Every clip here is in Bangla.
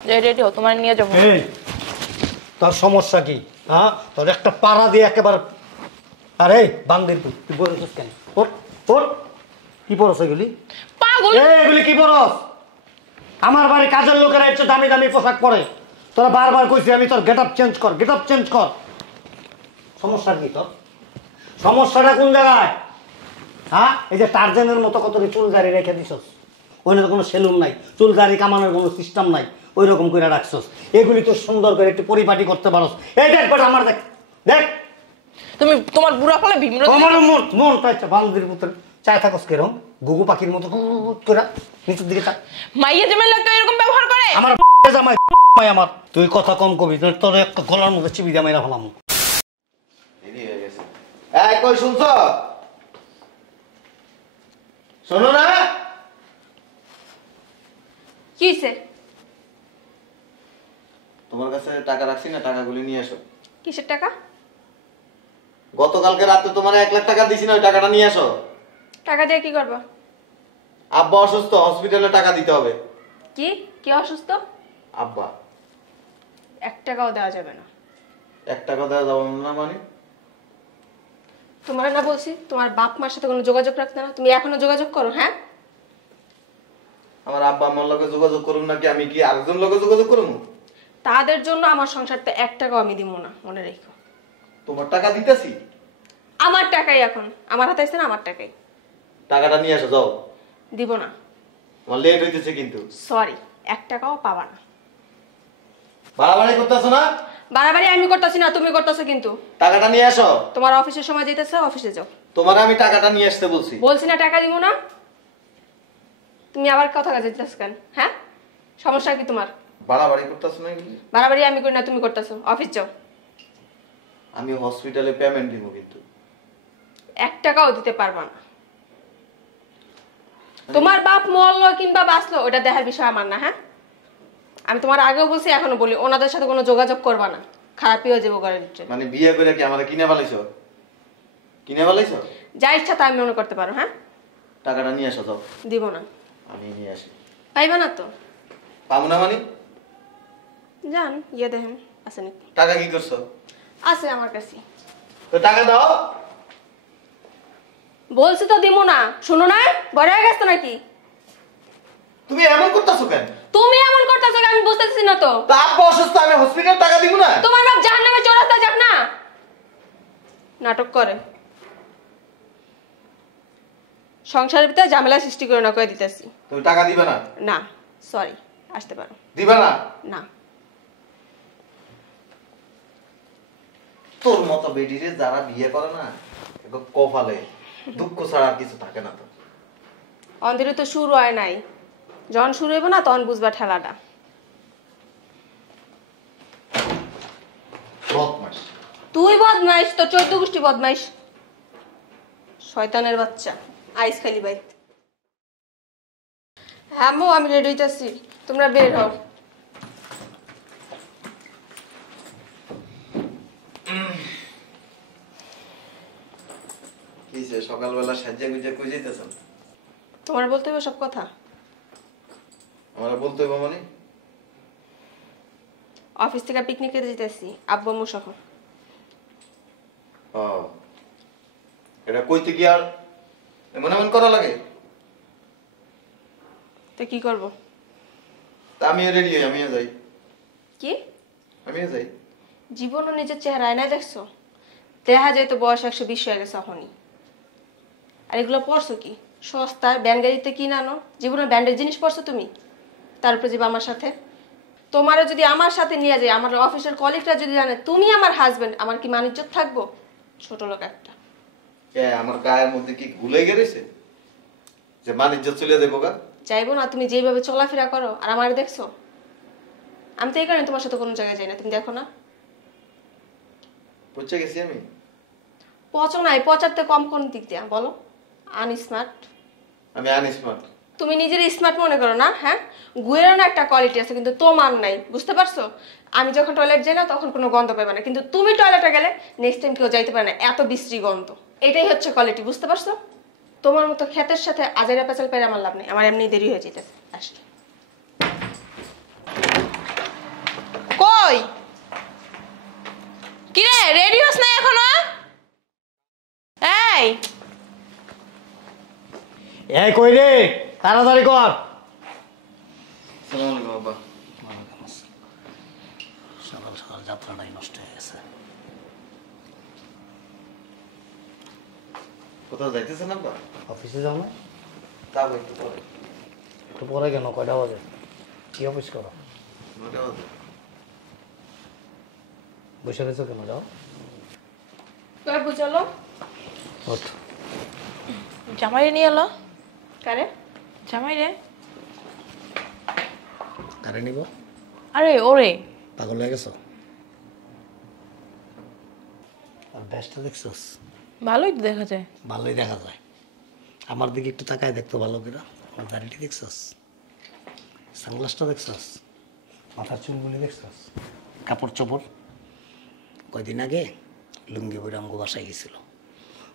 রেডি হও, তোমার নিয়ে যাবো। এই তোর সমস্যা কি? হ্যাঁ, তোর একটা পাড়া দিয়ে একেবারে। আরে বান্দির পুত, তুই বলছিস কেন? ওর কি পরস এগুলি? পাগল! এগুলি কি পরস? আমার বাড়ি কাজের লোকেরা একটু দামি দামি পোশাক পরে। তোরা বারবার কইছি আমি তোর গেট আপ চেঞ্জ কর, গেট আপ চেঞ্জ কর। সমস্যা কি তোর? সমস্যাটা কোন জায়গায়? হ্যাঁ, এই যে টার্জেনের মতো কত চুল দাড়ি রেখে দিছস, ওইখানে তো কোনো সেলুন নাই, চুল দাড়ি কামানোর কোনো সিস্টেম নাই, ওই রকম করে রাখছস। এগুলি তো সুন্দর করে একটু পরিপাটি করতে পারস। এই দেখ বেটা, আমার দেখ দেখ, তুমি তোমার বুড়া ফলে ভিমরা আমার মন মন চাইছে বান্দির পুত্র চায় থাকস কেরম গুগু পাখির মতো করে নিচের দিকে চা। মাইয়া জামাই লোক এরকম ব্যবহার করে? আমার জামাই আমার, তুই কথা কম কবি, তোর একটা গলার মধ্যে চিবি দিয়ে মেরা ফেলাম। দেরি হয়ে গেছে। এই কই শুনছ? শোনো না? কি হইছে? তোমার কাছে টাকা রাখছি না, টাকাগুলি নিয়ে এসো। কিসের টাকা? গতকালকে রাতে তোমার 1 লাখ টাকা দিছি না, ওই টাকাটা নিয়ে এসো। টাকা দিয়ে কি করবা? আব্বা অসুস্থ, হসপিটালে টাকা দিতে হবে। কি কি অসুস্থ? আব্বা। 1 টাকাও দেওয়া যাবে না। 1 টাকা দেওয়া যাবে না মানে? তোমার না বলছি তোমার বাপ মার সাথে কোনো যোগাযোগ রাখতে না, তুমি এখনো যোগাযোগ করো? হ্যাঁ, আমার আব্বা আমার লগে যোগাযোগ করুন নাকি আমি কি আরেকজন লগে যোগাযোগ করবো? তাদের জন্য আমার সংসারতে 1 টাকাও আমি দিব না, মনে রেখো। তোমার টাকা দিতেছি, আমার টাকাই এখন আমার হাতে আছে না, আমার টাকাই। টাকাটা নিয়ে এসো যাও। দিব না, আমার লেট হইতেছে কিন্তু। সরি, 1 টাকাও পাবা না। বাড়াবাড়ি করতেছো না? বাড়াবাড়ি আমি করতেছি না, তুমি করতেছো। কিন্তু টাকাটা নিয়ে এসো। তোমার অফিসের সময় যেতেছে, অফিসে যাও। তোমার আমি টাকাটা নিয়ে আসতে বলছি। বলছি না টাকা দিব না? তুমি আবার কথা কাজে যেতেছ কেন? হ্যাঁ, সমস্যা কি তোমার? বাড়াবাড়ি করতেছো না এগুলি? বাড়াবাড়ি আমি করি না, তুমি করতেছো। অফিস যাও। আমি হসপিটালে পেমেন্ট দিব কিন্তু। 1 টাকাও দিতে পারবা না। তোমার বাপ মরলো কিংবা বাঁচলো ওটা দেখার বিষয় আমার না। হ্যাঁ, আমি তোমার আগেও বলছি এখনো বলি, ওনাদের সাথে কোনো যোগাযোগ করবা না, খারাপই হয়ে যাবো ঘরের ভিতরে। মানে বিয়ে করে কি আমারে কিনে ফেলাইছো? কিনে ফেলাইছো? যা ইচ্ছা তাই মনে করতে পারো। হ্যাঁ, টাকাটা নিয়ে আসো যাও। দিব না। আমি নিয়ে আসি। পাইবা না তো? পাবো না মানে? জান ইয়ে দেখেন আছে নাকি। টাকা কি করছো? আছে আমার কাছে। তো টাকা দাও। বলছি তো দিব না, শুনো না? বড় হয়ে গেছো নাকি? তুমি এমন করতেছো কেন? তুমি এমন করতেছো আমি বুঝতেছি না তো। তা আব্বা অসুস্থ, আমি হসপিটাল টাকা দিব না? তোমার বাপ জাহান্নামে চৌরাস্তা যাক না, নাটক করে। সংসারের ভিতরে ঝামেলা সৃষ্টি করে না, কয়ে দিতেছি। তুমি টাকা দিবে না? না, সরি, আসতে পারো। দিবে না? না। তোর মতো বেডিরে যারা বিয়ে করে না, এগো কপালে দুঃখ ছাড়া আর কিছু থাকে না তো। অন্ধের তো শুরু হয় নাই, যখন শুরু হইব না তখন বুঝবা ঠেলাটা। বদমাশ। তুই বদমাইশ, তো 14 গোষ্ঠী বদমাইশ, শয়তানের বাচ্চা, আইস খালি বাইত। হ্যাঁ মো, আমি রেডি হইতাছি, তোমরা বের হও। কিছে সকালবেলা সাজ্জা গুজা কই যাইতেছেন? তোমার বলতে হবে সব কথা? আমরা বলতে হইব মানে? অফিস থেকে পিকনিকে যেতেছি আব্বু আম্মু সহ। ও, এটা কইতে কি আর এমন এমন করা লাগে? তো কি করব? তা আমিও রেডি হই, আমিও যাই। কি? আমিও যাই। জীবনও নিজের চেহারা আয়নায় দেখছো? দেখা যায় তো বয়স 120 হয়ে গেছে এখনই। আর এগুলো পড়ছো কি সস্তার ব্যান্ড গাড়িতে কিনে আনো? জীবনে ব্যান্ডের জিনিস পড়ছো তুমি? তার উপরে যাবে আমার সাথে। তোমারও যদি আমার সাথে নিয়ে যায়, আমার অফিসের কলিগরা যদি জানে তুমি আমার হাজবেন্ড, আমার কি মান ইজ্জত থাকবো? ছোট লোক একটা। কে আমার গায়ের মধ্যে কি গুলে গেছে যে মান ইজ্জত চলে দেবো গা? চাইবো না তুমি যেইভাবে চলাফেরা করো, আর আমার দেখছো? আমি তো এই কারণে তোমার সাথে কোনো জায়গায় যাই না, তুমি দেখো না? পৌঁছে গেছি আমি। পচো নাই, পচারতে কম কোন দিক দিয়া বলো? আনস্মার্ট। আমি আনস্মার্ট? তুমি নিজের স্মার্ট মনে করো না? হ্যাঁ, গুয়েরও না একটা কোয়ালিটি আছে, কিন্তু তোমার নাই, বুঝতে পারছো? আমি যখন টয়লেট যাই না তখন কোনো গন্ধ পাবে না, কিন্তু তুমি টয়লেটে গেলে নেক্সট টাইম কেউ যাইতে পারে না, এত বিশ্রী গন্ধ। এটাই হচ্ছে কোয়ালিটি, বুঝতে পারছো? তোমার মতো ক্ষেতের সাথে আজাইরা পেঁচাল পেরে আমার লাভ নেই, আমার এমনি দেরি হয়ে যেতেছে। আসলে কই কি রে রেডি হস না এখনো এই এই কই রে তাড়াতাড়ি কর। আসসালামু আলাইকুম আব্বা। সকাল সকাল যাত্রাটাই নষ্ট হয়ে গেছে। কোথাও যাইতেছেন আব্বা? অফিসে যাও না? যাবো একটু পরে। একটু পরে কেন? কয়টা বাজে? কি অফিস করো? 9টা বাজে। বসে রয়েছো কেন? যাও বাবু চলো। ওঠ। জামাই নিয়ে এলো কারে? জামাই রে কারে নিব? আরে ওরে পাগল হয়ে গেছো? আর ব্যাসটা দেখছস? ভালোই তো দেখা যায়। ভালোই দেখা যায়। আমার দিকে একটু তাকায় দেখতো ভালো করে। আমার দাড়িটি দেখছস? সানগ্লাসটা দেখছস? মাথার চুলগুলি দেখছস? কাপড় চোপড় কয়দিন আগে লুঙ্গি বইরে আমগো বাসায় গেছিল।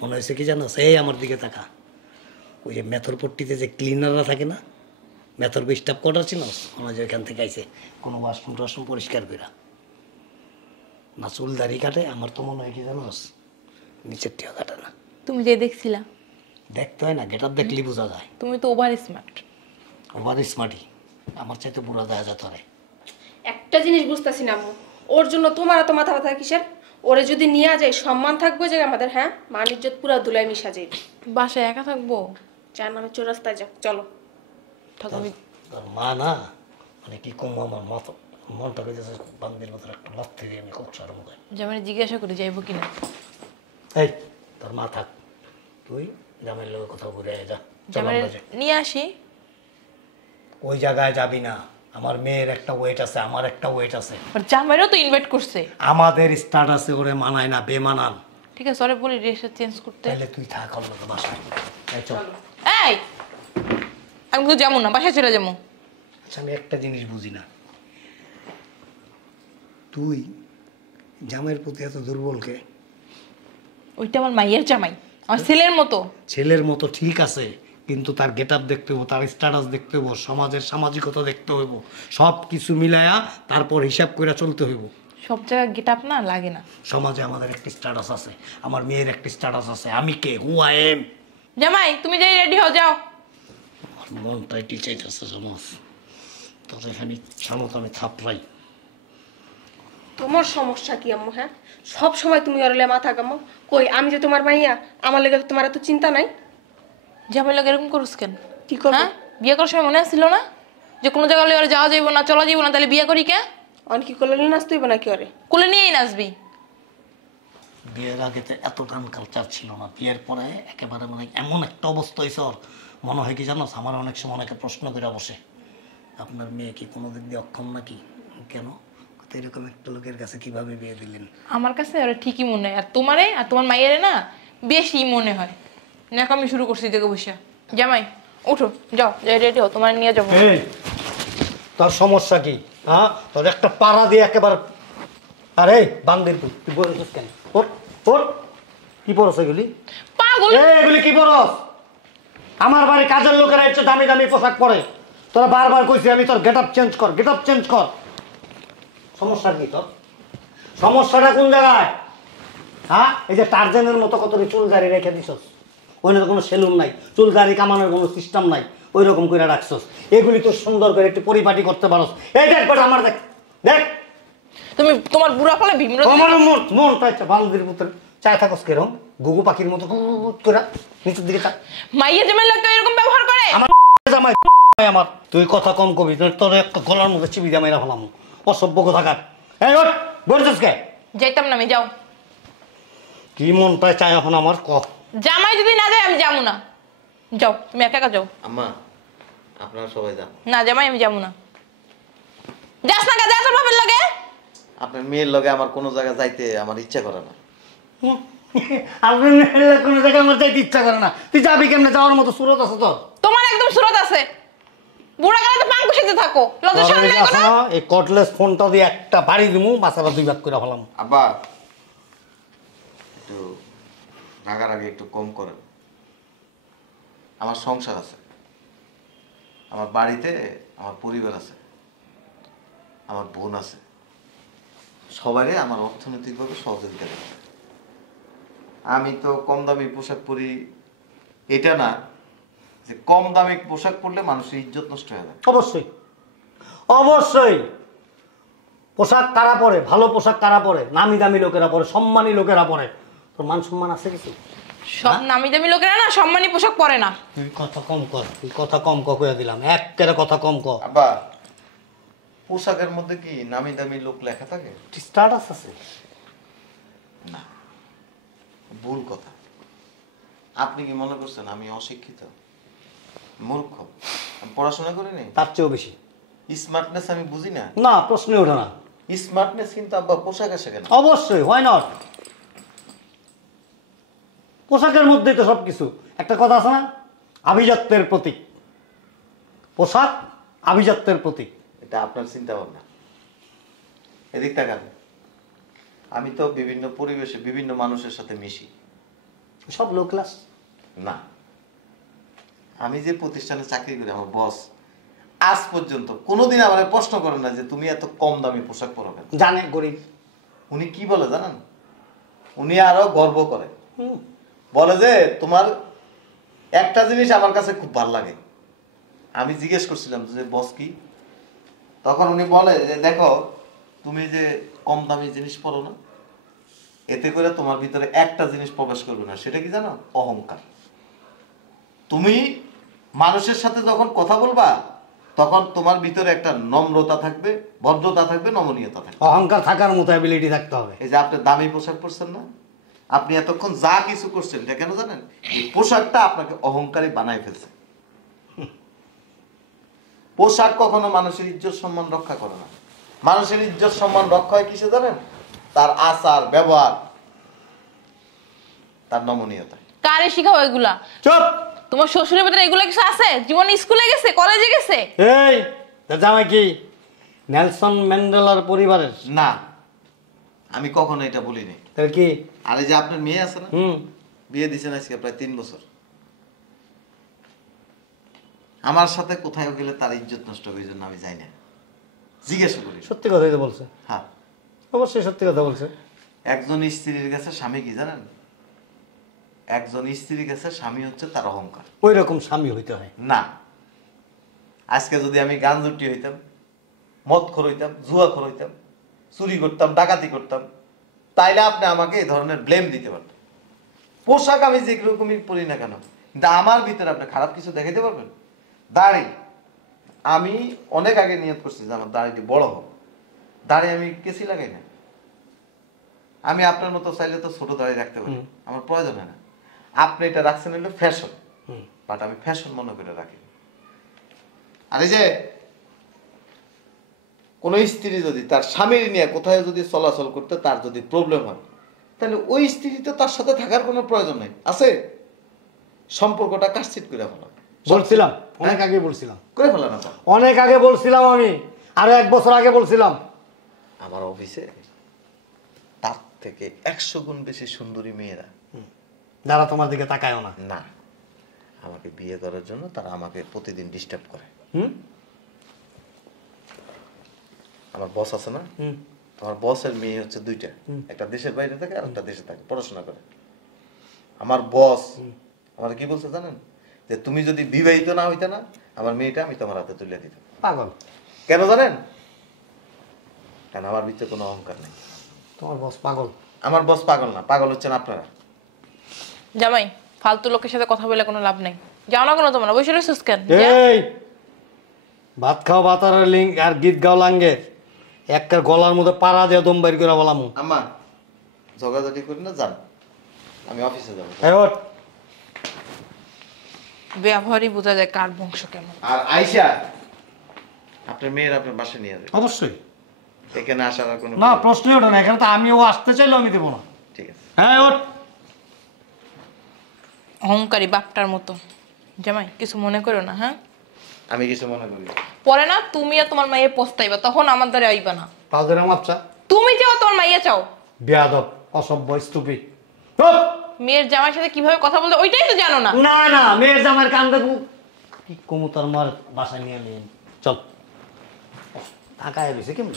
মনে হয়েছে কি জানো? এই আমার দিকে তাকা। ওই যে মেথর পট্টিতে যে ক্লিনাররা থাকে না, মেথর স্টাফ কোয়ার্টার চিনস? মনে হয় যে ওইখান থেকে আইছে কোনো ওয়াশরুম টাশরুম পরিষ্কার করা। না চুল দাড়ি কাটে। আমার তো মনে হয় কি জানোস, নিচের টিয়া কাটে না। তুমি যে দেখছিলা দেখতে হয় না, গেট আপ দেখলেই বোঝা যায়। তুমি তো ওভার স্মার্ট। ওভার স্মার্টই। আমার চাইতে বুড়া দেখা যায় তোরে। একটা জিনিস বুঝতেছি না আম্মু, ওর জন্য তোমার এত মাথা ব্যথা কিসের? ওরে যদি নিয়ে যায় সম্মান থাকবে যে আমাদের, হ্যাঁ মান ইজ্জত পুরো ধুলাই মিশা যাবে। বাসায় একা থাকবো? যার নামে চৌরাস্তায় যাও, চলো। ঠাকুর তোর মা না, মানে কি কম আমার মতো মনটা কইতেছে বান্দির মতো একটা লাথি দিয়ে আমি কক্সার মুখে। জামাই জিজ্ঞাসা করে যাইবো কিনা। এই তোর মা থাক, তুই জামাইয়ের লোক কোথাও ঘুরে আয় যা। চল জামাই আমরা যাই। নিয়ে আসি। ওই জায়গায় যাবি না। আমার মেয়ের একটা ওয়েট আছে, আমার একটা ওয়েট আছে। আর জামাইরও তো ইনভাইট করছে। আমাদের স্টার্ট আছে, ওরে মানায় না, বেমানান। ঠিক আছে ওরে বলি ড্রেসটা চেঞ্জ করতে। তাহলে তুই থাক অন্য তো বাসায়। এই চল। এই আমি তো যাবো না, বাসায় চলে যাবো। আচ্ছা আমি একটা জিনিস বুঝি না, তুই জামাইয়ের প্রতি এত দুর্বল কে? ওইটা আমার মাইয়ের জামাই, আমার ছেলের মতো। ছেলের মতো ঠিক আছে, কিন্তু তার গেট আপ দেখতে হবো, তার স্ট্যাটাস দেখতে হবো, সমাজের সামাজিকতা দেখতে হইব, সব কিছু মিলায়া তারপর হিসাব করে চলতে হইব। সব জায়গায় গেট আপ না লাগে না। সমাজে আমাদের একটি স্ট্যাটাস আছে, আমার মেয়ের একটি স্ট্যাটাস আছে। আমি কে? Who I am. জামাই তুমি যাই রেডি হও যাও। আমার মনটাই টিচাইতেছে সমাজ, তোর এখানে সামত আমি থাপড়াই। তোমার সমস্যা কি আম্মু? হ্যাঁ সব সময় তুমি ওর লে মাথা কামো। কই আমি যে তোমার মাইয়া, আমার লেগে তো তোমার এত চিন্তা নাই। জামাই লাগে এরকম করুস কেন? কি করবো? হ্যাঁ বিয়ে করার সময় মনে আসছিল না যে কোনো জায়গায় ওরা যাওয়া যাইব না, চলা যাইব না, তাহলে বিয়ে করি কে? অন কি করলে নাচতে হইব নাকি ওরে? কোলে নিয়েই নাচবি। বিয়ের আগে তো এত টান কালচার ছিল না, বিয়ের পরে একেবারে মানে এমন একটা অবস্থা হয়েছে ওর। মনে হয় কি জানো, আমার অনেক সময় অনেকে প্রশ্ন করে বসে, আপনার মেয়ে কি কোনো দিক দিয়ে অক্ষম নাকি? কেন? তো এরকম একটা লোকের কাছে কিভাবে বিয়ে দিলেন? আমার কাছে ওরা ঠিকই মনে হয়, আর তোমারে আর তোমার মাইয়ারে না বেশি মনে হয়। নাক আমি শুরু করছি দেখে বসে। জামাই উঠো যাও, যাই রেডি হও, তোমার নিয়ে যাবো। এই তোর সমস্যা কি? হ্যাঁ তোর একটা পাড়া দিয়ে একেবারে। আরে বান্দির পুত, তুই বলেছিস কেন? ওর ওর কি পরস এগুলি? পাগল। এগুলি কি পরস? আমার বাড়ি কাজের লোকেরা একটু দামি দামি পোশাক পরে। তোরা বারবার কইছি আমি, তোর গেট আপ চেঞ্জ কর, গেট আপ চেঞ্জ কর। সমস্যা কি তোর? সমস্যাটা কোন জায়গায়? হ্যাঁ এই যে টার্জেনের মতো কত চুল দাড়ি রেখে দিছস, ওইখানে তো কোনো সেলুন নাই, চুল দাড়ি কামানোর কোনো সিস্টেম নাই, ওই রকম করে রাখছস। এগুলি তো সুন্দর করে একটু পরিপাটি করতে পারস। এই দেখ বেটা আমার, দেখ দেখ তুমি তোমার বুড়া ফলে ভীমরা আমার মন মন চাইছে বান্দির পুত্র চায় থাকস কেরম গুগু পাখির মতো করে নিচের দিকে চা। মাইয়া জামাই লোকটা এরকম ব্যবহার করে। আমার জামাই আমার, তুই কথা কম কবি, তোর একটা গলার মধ্যে চিবি দিয়ে মেরা ফেলাম, অসভ্য কথা কাট। এই ওঠ, বলছিস কে? যাইতাম না আমি, যাও। কি মনটাই চায় এখন আমার ক? জামাই যদি না যায় আমি যাবো না, যাও তুমি একা একা যাও। আম্মা আপনারা সবাই যান। না জামাই আমি যাবো না। যাস না যা তোর বাপের লাগে। আপনার মেয়ের লগে আমার কোনো জায়গায় যাইতে আমার ইচ্ছা করে না। আপনার কোনো জায়গায় আমার যাইতে ইচ্ছা করে না। তুই যাবি কেমনে? যাওয়ার মতো সুরত আছে তোর? তোমার একদম সুরত আছে। বুড়া গেলে তো পাঙ্কুশিতে থাকো, লজ্জা শরম নাই কোনো? এই কটলেস ফোনটা দিয়ে একটা বাড়ি দিমু, মাথাটা দুই ভাগ করে ফেলাম। আব্বা একটু রাগারাগি একটু কম করেন। আমার সংসার আছে, আমার বাড়িতে আমার পরিবার আছে, আমার বোন আছে, সবারই আমার অর্থনৈতিকভাবে সহযোগিতা করতে হয়। আমি তো কম দামি পোশাক পরি এটা না যে কম দামি পোশাক পরলে মানুষের ইজ্জত নষ্ট হয়ে যায়। অবশ্যই অবশ্যই। পোশাক কারা পরে, ভালো পোশাক কারা পরে? নামি দামি লোকেরা পরে, সম্মানী লোকেরা পরে। তোর মান সম্মান আছে কিছু? সব নামি দামি লোকেরা না সম্মানী পোশাক পরে না। তুই কথা কম কর, তুই কথা কম কইয়া দিলাম, একেবারে কথা কম কর। আব্বা, পোশাকের মধ্যে কি নামি দামি লোক লেখা থাকে? স্ট্যাটাস আছে না, ভুল কথা। আপনি কি মনে করছেন আমি অশিক্ষিত, মূর্খ? আমি পড়াশোনা করিনি? তার চেয়েও বেশি। স্মার্টনেস আমি বুঝি না? না, প্রশ্নই ওঠে না। স্মার্টনেস কিন্তু আব্বা পোশাক আসে কেন? অবশ্যই, হোয়াই নট? পোশাকের মধ্যেই তো সবকিছু। একটা কথা আছে না, আভিজাত্যের প্রতীক। পোশাক আভিজাত্যের প্রতীক। এটা আপনার চিন্তা ভাবনা। এদিক তাকান, আমি তো বিভিন্ন পরিবেশে বিভিন্ন মানুষের সাথে মিশি। সব লো ক্লাস না, আমি যে প্রতিষ্ঠানে চাকরি করি, আমার বস আজ পর্যন্ত কোনোদিন আমার প্রশ্ন করেন না যে তুমি এত কম দামি পোশাক পরো কেন। জানে গরিব। উনি কি বলে জানেন? উনি আরো গর্ব করে, বলে যে তোমার একটা জিনিস আমার কাছে খুব ভালো লাগে। আমি জিজ্ঞেস করছিলাম যে বস কি, তখন উনি বলে যে দেখো তুমি যে কম দামি জিনিস পরো না, এতে করে তোমার ভিতরে একটা জিনিস প্রবেশ করবে না। সেটা কি জানো? অহংকার। তুমি মানুষের সাথে যখন কথা বলবা তখন তোমার ভিতরে একটা নম্রতা থাকবে, ভদ্রতা থাকবে, নমনীয়তা থাকবে। অহংকার থাকার মতো অ্যাবিলিটি থাকতে হবে। এই যে আপনি দামি পোশাক পরছেন না, আপনি এতক্ষণ যা কিছু করছেন এটা কেন জানেন? এই পোশাকটা আপনাকে অহংকারী বানায় ফেলছে। পোশাক কখনো মানুষের ইজ্জত সম্মান রক্ষা করে না। মানুষের ইজ্জত সম্মান রক্ষা হয় কিসে জানেন? তার আচার ব্যবহার, তার নমনীয়তা। কারে শিখাও এগুলা? চুপ। তোমার শ্বশুরের ভিতরে এগুলা কিছু আছে? জীবনে স্কুলে গেছে, কলেজে গেছে? এই জামাই কি নেলসন ম্যান্ডেলার পরিবারের? না, আমি কখনো এটা বলিনি। তাহলে কি? আর এই যে আপনার মেয়ে আছে না, হুম, বিয়ে দিয়েছেন আজকে প্রায় 3 বছর। আমার সাথে কোথায় গেলে তার ইজ্জত নষ্ট হয়ে জন্য আমি যাই না, জিজ্ঞাসা করি। সত্যি কথাই তো বলছে। হ্যাঁ, অবশ্যই সত্যি কথা বলছে। একজন স্ত্রীর কাছে স্বামী কি জানেন? একজন স্ত্রীর কাছে স্বামী হচ্ছে তার অহংকার। ওই রকম স্বামী হইতে হয় না, আজকে যদি আমি গাঞ্জুটি হইতাম, মদখোর হইতাম, জুয়াখোর হইতাম, চুরি করতাম, ডাকাতি করতাম, তাইলে আপনি আমাকে এই ধরনের ব্লেম দিতে পারতেন। পোশাক আমি যে রকমই পরি না কেন, কিন্তু আমার ভিতরে আপনি খারাপ কিছু দেখাইতে পারবেন? দাড়ি, আমি অনেক আগে নিয়ত করছি যে আমার দাড়িটি বড় হোক। দাড়ি আমি কেসি লাগাই না। আমি আপনার মতো চাইলে তো ছোট দাড়ি রাখতে পারি, আমার প্রয়োজন হয় না। আপনি এটা রাখছেন হলো ফ্যাশন, বাট আমি ফ্যাশন মনে করে রাখি। আর এই যে কোন স্ত্রী যদি তার স্বামীর নিয়ে কোথায় যদি চলাচল করতে তার যদি প্রবলেম হয়, তাহলে ওই স্ত্রী তো তার সাথে থাকার কোনো প্রয়োজন নেই। আছে সম্পর্কটা কাটছিট করে ফেলা। বলছিলাম, অনেক আগে বলছিলাম, করে ফেলা না? অনেক আগে বলছিলাম, আমি আরো 1 বছর আগে বলছিলাম। আমার অফিসে তার থেকে 100 গুণ বেশি সুন্দরী মেয়েরা, যারা তোমার দিকে তাকায়ও না। না, আমাকে বিয়ে করার জন্য তারা আমাকে প্রতিদিন ডিস্টার্ব করে। আমার বস আছে না, আমার বসের মেয়ে হচ্ছে 2টা, একটা দেশের বাইরে থাকে আর একটা দেশে থাকে, পড়াশোনা করে। আমার বস আমার কি বলছে জানেন? যে তুমি যদি বিবাহিত না হইতে না, আমার মেয়েটা আমি তোমার হাতে তুলে দিতাম। পাগল। কেন জানেন? কারণ আমার ভিতরে কোনো অহংকার নেই। তোমার বস পাগল। আমার বস পাগল না, পাগল হচ্ছেন আপনারা। জামাই, ফালতু লোকের সাথে কথা বলে কোনো লাভ নাই। যাও না কেন তোমরা? বসে রয়েছিস কেন? এই ভাত খাও ভাতারের লিঙ্ক আর গীত গাও লাঙ্গের একটা গলার মধ্যে পাড়া দিয়ে দম বাইর করে বলাম। আম্মা ঝগড়াঝাটি করি না, যান, আমি অফিসে যাবো। ব্যবহারই বোঝা যায় কার বংশ কেমন। আর আয়শা, আপনার মেয়ের আপনার বাসায় নিয়ে যাবে। অবশ্যই। এখানে আসার আর কোনো না, প্রশ্নই ওঠে না। এখানে তো আমিও আসতে চাইলেও আমি দেবো না। ঠিক আছে। হ্যাঁ, ওঠ। অহংকারী বাপটার মতো। জামাই, কিছু মনে করো না। হ্যাঁ, আমি কিছু মনে করি। পরে না তুমি আর তোমার মাইয়ে পস্তাইবা, তখন আমার দ্বারা আইবা না। তাদের মাপচা তুমি চাও, তোমার মাইয়া চাও। বেয়াদব, অসভ্য, স্তূপি। মেয়ের জামাইয়ের সাথে কিভাবে কথা বলতে ওইটাই তো জানো না। না না, মেয়ের জামাইয়ের কান দেখু কি কমু তার মার বাসায় নিয়ে নিয়ে চল। টাকায় বেশি কেমন